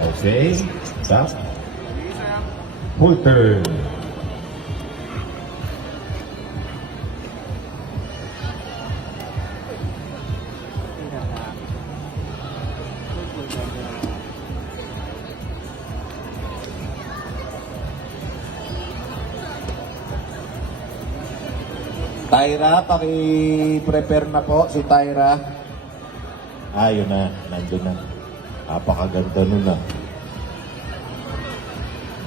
Okay. Stop. Full turn. Tyra, paki-prepare na po si Tyra. Yun na, nandun na. Napakaganda nun na.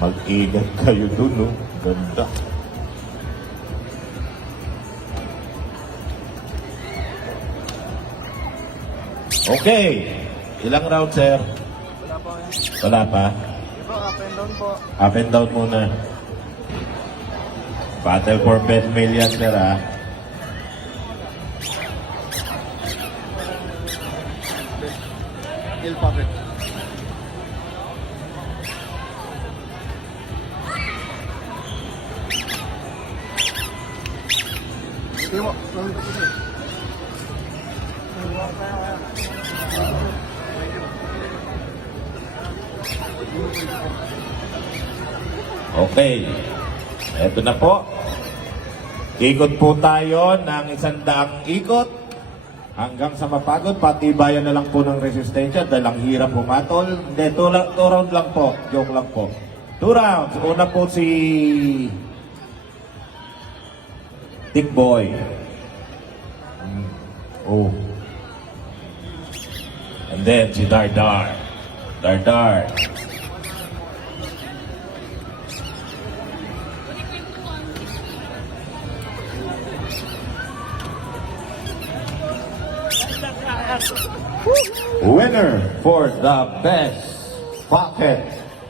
Mag-ingat kayo dun, no? Ganda. Okay. Ilang round, sir? Wala po yan. Wala pa? Ito, up and down po. Up and down muna. Battle for 10 million, sir, ha? Il puppet. Timo. Okay. Eto na po. Ikot po tayo ng 100 ikot hanggang sa mapagod. Patibayan na lang po ng resistensya dahil ang hirap pumatol. Hindi, 2 round lang po. Joke lang po. 2 rounds. Una po si Dick Boy. Oh. And then si Dardar. Dardar. Winner for the best pocket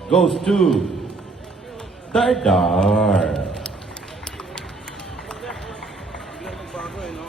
goes to Dardar. Bago eh, no?